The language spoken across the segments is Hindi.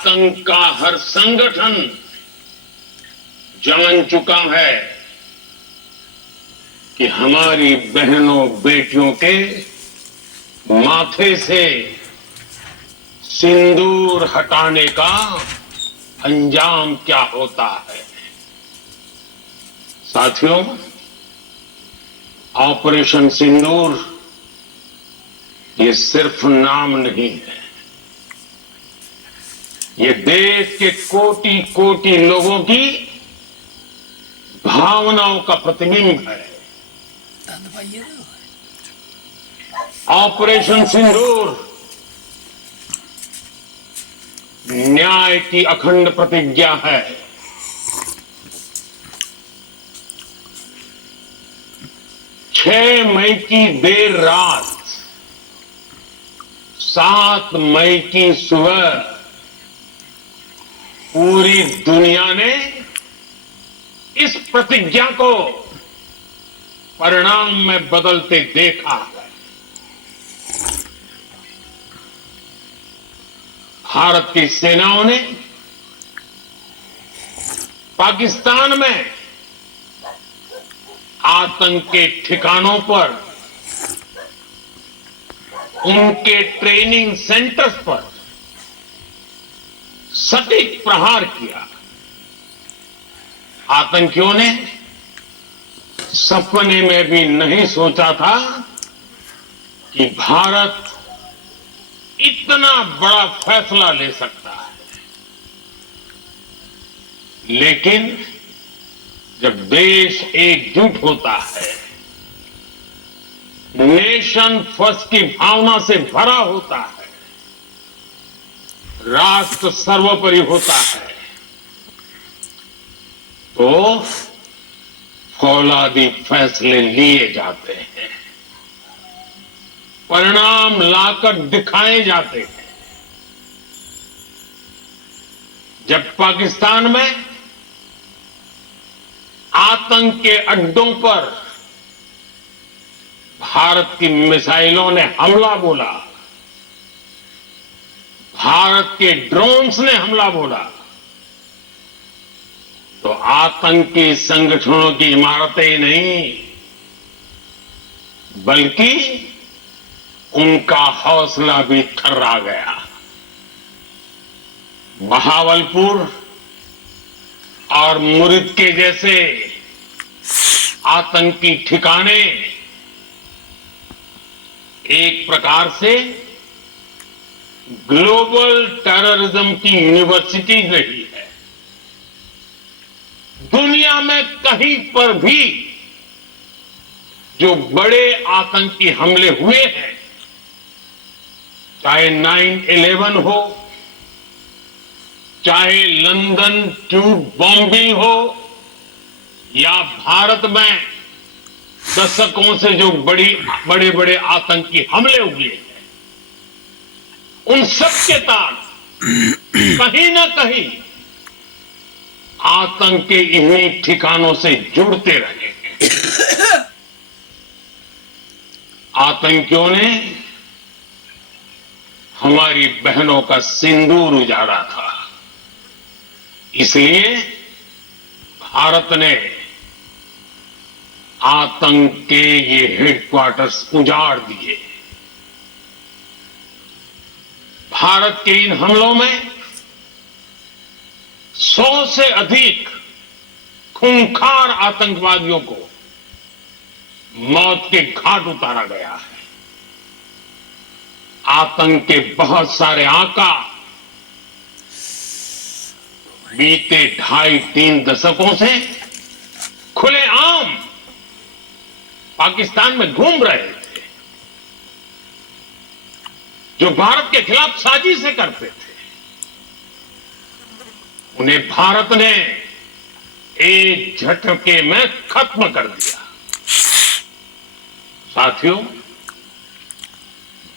आतंक का हर संगठन जान चुका है कि हमारी बहनों बेटियों के माथे से सिंदूर हटाने का अंजाम क्या होता है। साथियों, ऑपरेशन सिंदूर ये सिर्फ नाम नहीं है, ये देश के कोटि कोटि लोगों की भावनाओं का प्रतिबिंब है। ऑपरेशन सिंदूर न्याय की अखंड प्रतिज्ञा है। 6 मई की देर रात, 7 मई की सुबह पूरी दुनिया ने इस प्रतिज्ञा को परिणाम में बदलते देखा है। भारत की सेनाओं ने पाकिस्तान में आतंक के ठिकानों पर, उनके ट्रेनिंग सेंटर्स पर सटीक प्रहार किया। आतंकियों ने सपने में भी नहीं सोचा था कि भारत इतना बड़ा फैसला ले सकता है। लेकिन जब देश एकजुट होता है, नेशन फर्स्ट की भावना से भरा होता है, राष्ट्र सर्वोपरि होता है, तो फौलादी फैसले लिए जाते हैं, परिणाम लाकर दिखाए जाते हैं। जब पाकिस्तान में आतंक के अड्डों पर भारत की मिसाइलों ने हमला बोला, भारत के ड्रोन्स ने हमला बोला, तो आतंकी संगठनों की इमारतें ही नहीं, बल्कि उनका हौसला भी थर्रा गया। बहावलपुर और मुरिद के जैसे आतंकी ठिकाने एक प्रकार से ग्लोबल टेररिज्म की यूनिवर्सिटी रही है। दुनिया में कहीं पर भी जो बड़े आतंकी हमले हुए हैं, चाहे 9/11 हो, चाहे लंदन ट्यूब बॉम्बिंग हो, या भारत में दशकों से जो बड़े बड़े आतंकी हमले हुए हैं, उन सब के तार कहीं ना कहीं आतंक के इन्हीं ठिकानों से जुड़ते रहे हैं। आतंकियों ने हमारी बहनों का सिंदूर उजाड़ा था, इसलिए भारत ने आतंक के ये हेडक्वार्टर्स उजाड़ दिए। भारत के इन हमलों में 100 से अधिक खूंखार आतंकवादियों को मौत के घाट उतारा गया है। आतंक के बहुत सारे आका बीते 2.5-3 दशकों से खुलेआम पाकिस्तान में घूम रहे थे, जो भारत के खिलाफ साजिशें करते थे। उन्हें भारत ने एक झटके में खत्म कर दिया। साथियों,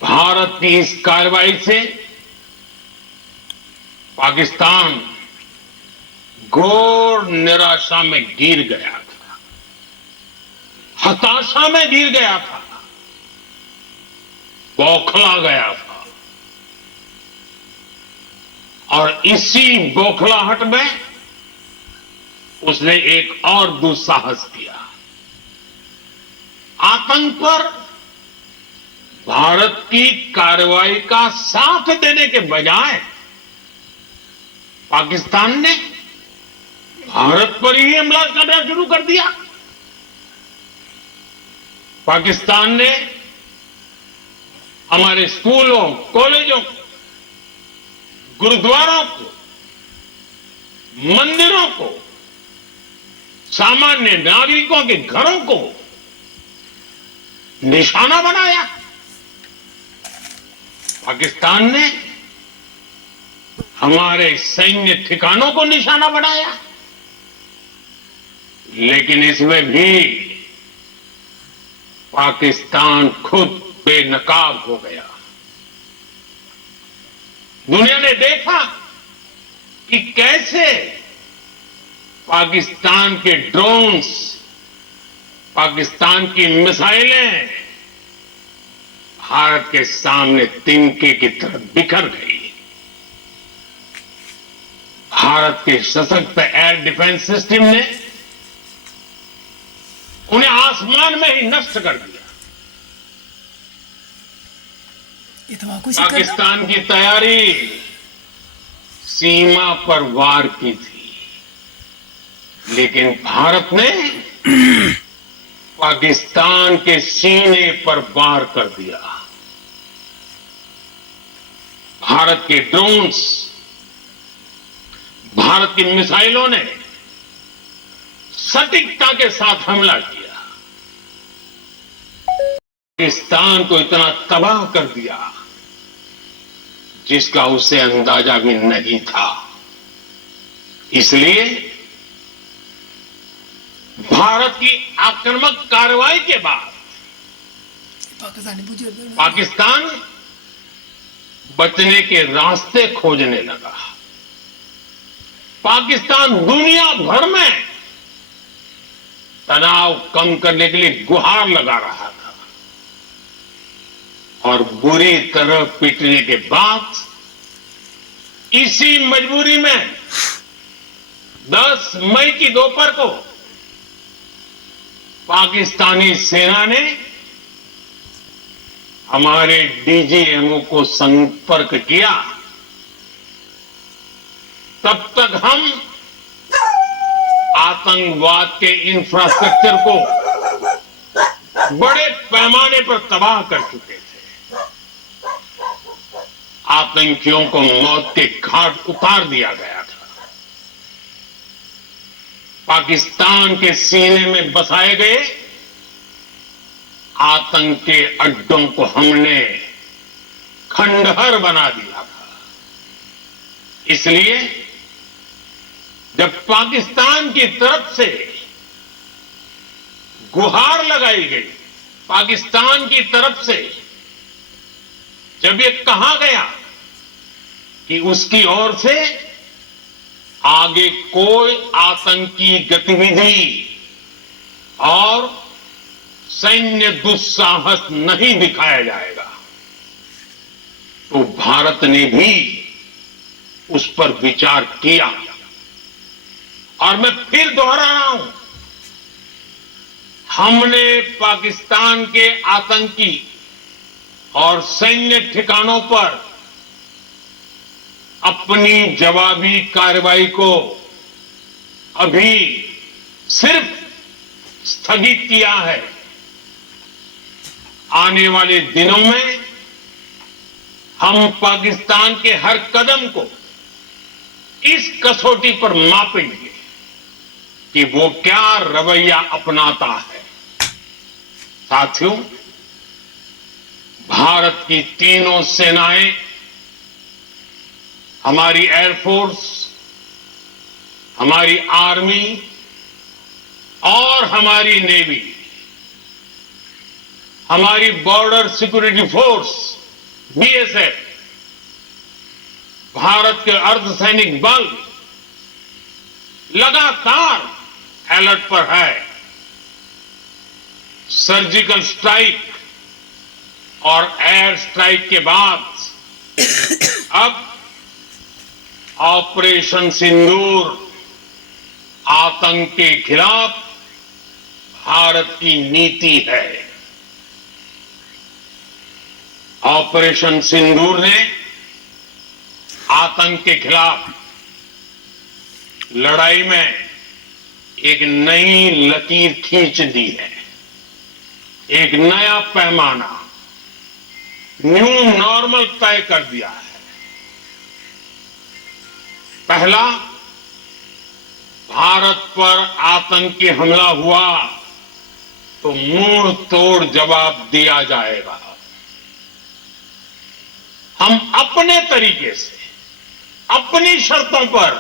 भारत की इस कार्रवाई से पाकिस्तान घोर निराशा में गिर गया था, हताशा में गिर गया था, बौखला गया था और इसी बौखलाहट में उसने एक और दुस्साहस किया। आतंक पर भारत की कार्रवाई का साथ देने के बजाय पाकिस्तान ने भारत पर ही हमला करना शुरू कर दिया। पाकिस्तान ने हमारे स्कूलों, कॉलेजों, गुरुद्वारों को, मंदिरों को, सामान्य नागरिकों के घरों को निशाना बनाया। पाकिस्तान ने हमारे सैन्य ठिकानों को निशाना बनाया। लेकिन इसमें भी पाकिस्तान खुद बेनकाब हो गया। दुनिया ने देखा कि कैसे पाकिस्तान के ड्रोन्स, पाकिस्तान की मिसाइलें भारत के सामने तिनके की तरह बिखर गई। भारत के सशक्त एयर डिफेंस सिस्टम ने उन्हें आसमान में ही नष्ट कर दिया। पाकिस्तान की तैयारी सीमा पर वार की थी, लेकिन भारत ने पाकिस्तान के सीने पर वार कर दिया। भारत के ड्रोन्स, भारत की मिसाइलों ने सटीकता के साथ हमला किया। पाकिस्तान को इतना तबाह कर दिया जिसका उसे अंदाजा भी नहीं था। इसलिए भारत की आक्रामक कार्रवाई के बाद पाकिस्तान बचने के रास्ते खोजने लगा। पाकिस्तान दुनिया भर में तनाव कम करने के लिए गुहार लगा रहा था और बुरी तरह पीटने के बाद इसी मजबूरी में 10 मई की दोपहर को पाकिस्तानी सेना ने हमारे डीजीएमओ को संपर्क किया। तब तक हम आतंकवाद के इंफ्रास्ट्रक्चर को बड़े पैमाने पर तबाह कर चुके थे। आतंकियों को मौत के घाट उतार दिया गया था। पाकिस्तान के सीने में बसाए गए आतंक के अड्डों को हमने खंडहर बना दिया था। इसलिए जब पाकिस्तान की तरफ से गुहार लगाई गई, पाकिस्तान की तरफ से जब ये कहा गया कि उसकी ओर से आगे कोई आतंकी गतिविधि और सैन्य दुस्साहस नहीं दिखाया जाएगा, तो भारत ने भी उस पर विचार किया। और मैं फिर दोहरा रहा हूं, हमने पाकिस्तान के आतंकी और सैन्य ठिकानों पर अपनी जवाबी कार्रवाई को अभी सिर्फ स्थगित किया है। आने वाले दिनों में हम पाकिस्तान के हर कदम को इस कसौटी पर मापेंगे कि वो क्या रवैया अपनाता है। साथियों, भारत की तीनों सेनाएं, हमारी एयरफोर्स, हमारी आर्मी और हमारी नेवी, हमारी border security force BSF, Bharat के अर्धसैनिक बल लगातार अलर्ट पर है। सर्जिकल स्ट्राइक और एयर स्ट्राइक के बाद अब ऑपरेशन सिंदूर आतंक के खिलाफ भारत की नीति है। ऑपरेशन सिंदूर ने आतंक के खिलाफ लड़ाई में एक नई लकीर खींच दी है, एक नया पैमाना, न्यू नॉर्मल तय कर दिया है। पहला, भारत पर आतंकी हमला हुआ तो मुंह तोड़ जवाब दिया जाएगा। हम अपने तरीके से, अपनी शर्तों पर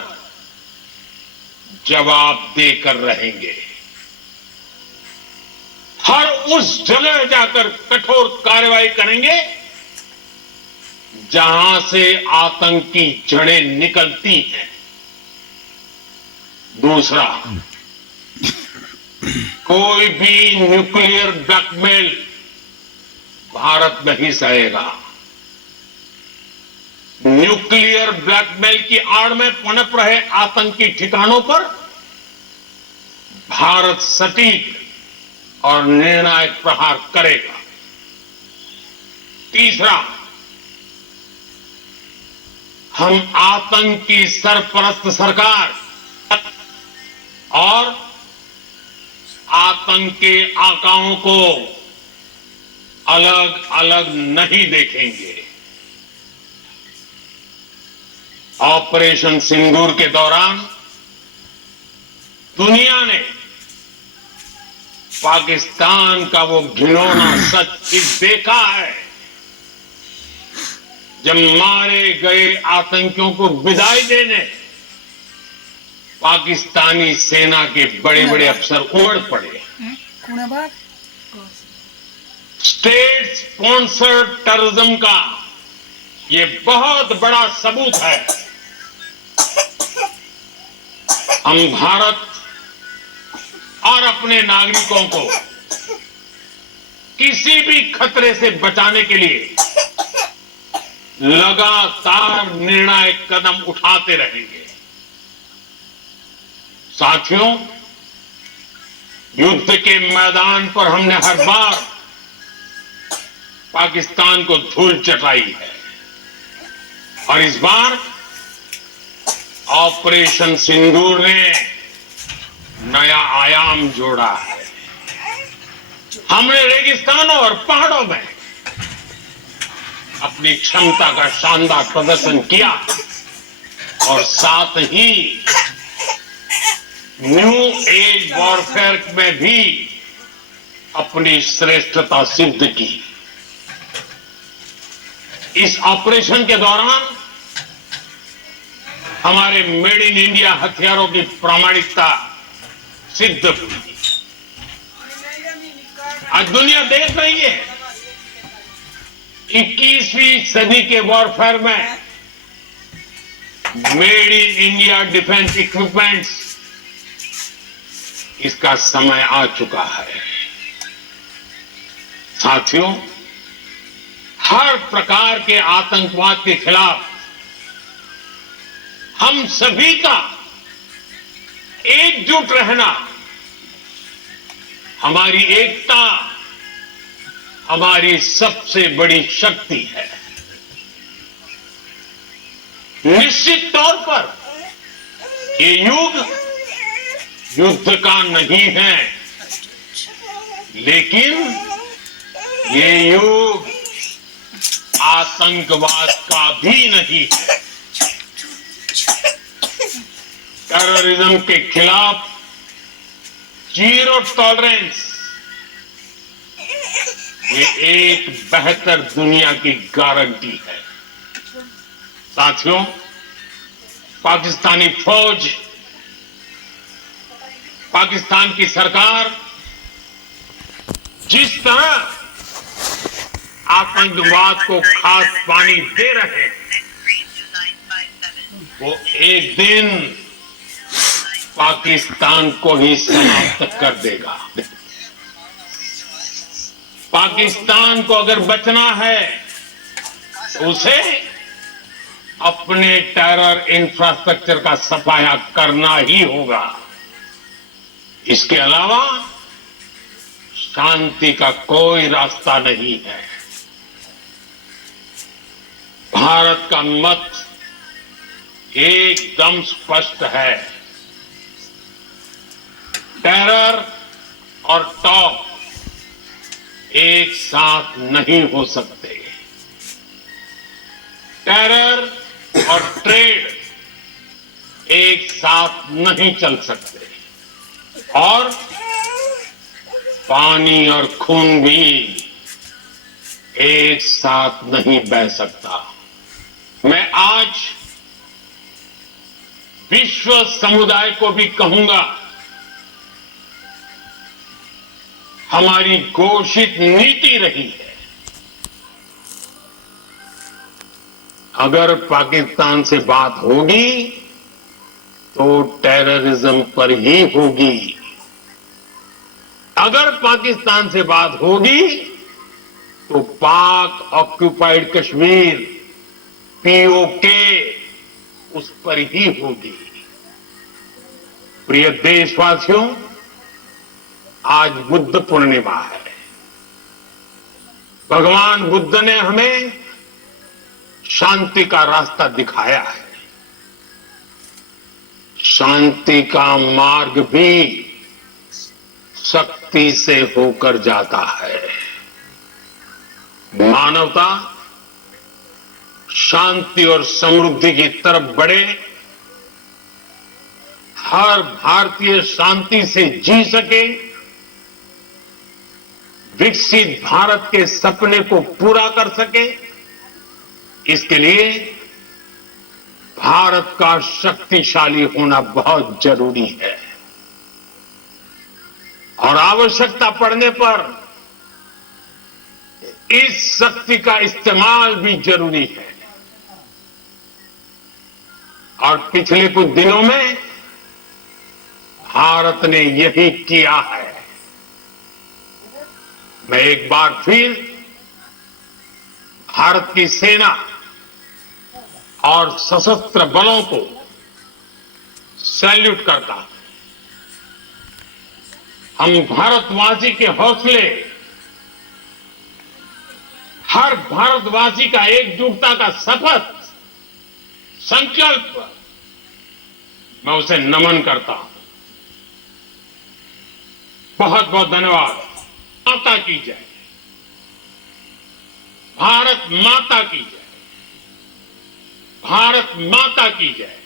जवाब देकर रहेंगे। हर उस जगह जाकर कठोर कार्रवाई करेंगे जहां से आतंक की जड़ें निकलती हैं। दूसरा, कोई भी न्यूक्लियर ब्लैकमेल भारत नहीं सहेगा। न्यूक्लियर ब्लैकमेल की आड़ में पनप रहे आतंकी ठिकानों पर भारत सटीक और निर्णायक प्रहार करेगा। तीसरा, हम आतंक की सरपरस्त सरकार और आतंक के आकाओं को अलग अलग नहीं देखेंगे। ऑपरेशन सिंदूर के दौरान दुनिया ने पाकिस्तान का वो घिनौना सच देखा है, जब मारे गए आतंकियों को विदाई देने पाकिस्तानी सेना के बड़े बड़े अफसर उमड़ पड़े। स्टेट स्पॉन्सर्ड टेररिज्म का ये बहुत बड़ा सबूत है। हम भारत और अपने नागरिकों को किसी भी खतरे से बचाने के लिए लगातार निर्णायक कदम उठाते रहेंगे। साथियों, युद्ध के मैदान पर हमने हर बार पाकिस्तान को धूल चटाई है और इस बार ऑपरेशन सिंदूर ने नया आयाम जोड़ा है। हमने रेगिस्तानों और पहाड़ों में अपनी क्षमता का शानदार प्रदर्शन किया और साथ ही न्यू एज वॉरफेयर में भी अपनी श्रेष्ठता सिद्ध की। इस ऑपरेशन के दौरान हमारे मेड इन इंडिया हथियारों की प्रामाणिकता सिद्ध हुई। आज दुनिया देख रही है 21वीं सदी के वॉरफेयर में made in India defence equipments, इसका समय आ चुका है। साथियों, हर प्रकार के आतंकवाद के खिलाफ हम सभी का एकजुट रहना, हमारी एकता हमारी सबसे बड़ी शक्ति है। निश्चित तौर पर ये युग युद्ध का नहीं है, लेकिन ये युग आतंकवाद का भी नहीं है। टेररिज्म के खिलाफ जीरो टॉलरेंस, ये एक बेहतर दुनिया की गारंटी है। साथियों, पाकिस्तानी फौज, पाकिस्तान की सरकार जिस तरह आतंकवाद को खाद पानी दे रहे हैं, वो एक दिन पाकिस्तान को ही समाप्त कर देगा। पाकिस्तान को अगर बचना है तो उसे अपने टेरर इंफ्रास्ट्रक्चर का सफाया करना ही होगा। इसके अलावा शांति का कोई रास्ता नहीं है। भारत का मत एकदम स्पष्ट है। टेरर और टॉप एक साथ नहीं हो सकते। टेरर और ट्रेड एक साथ नहीं चल सकते और पानी और खून भी एक साथ नहीं बह सकता। मैं आज विश्व समुदाय को भी कहूंगा, हमारी घोषित नीति रही है, अगर पाकिस्तान से बात होगी तो टेररिज्म पर ही होगी। अगर पाकिस्तान से बात होगी तो पाक ऑक्युपाइड कश्मीर पीओके उस पर ही होगी। प्रिय देशवासियों, आज बुद्ध पूर्णिमा है। भगवान बुद्ध ने हमें शांति का रास्ता दिखाया है। शांति का मार्ग भी शक्ति से होकर जाता है। मानवता शांति और समृद्धि की तरफ बढ़े, हर भारतीय शांति से जी सके, विकसित भारत के सपने को पूरा कर सके, इसके लिए भारत का शक्तिशाली होना बहुत जरूरी है और आवश्यकता पड़ने पर इस शक्ति का इस्तेमाल भी जरूरी है। और पिछले कुछ दिनों में भारत ने यही किया है। मैं एक बार फिर भारत की सेना और सशस्त्र बलों को सैल्यूट करता हूं। हम भारतवासी के हौसले, हर भारतवासी का एकजुटता का शपथ, संकल्प, मैं उसे नमन करता हूं। बहुत बहुत धन्यवाद। माता की जय। भारत माता की जय। भारत माता की जय।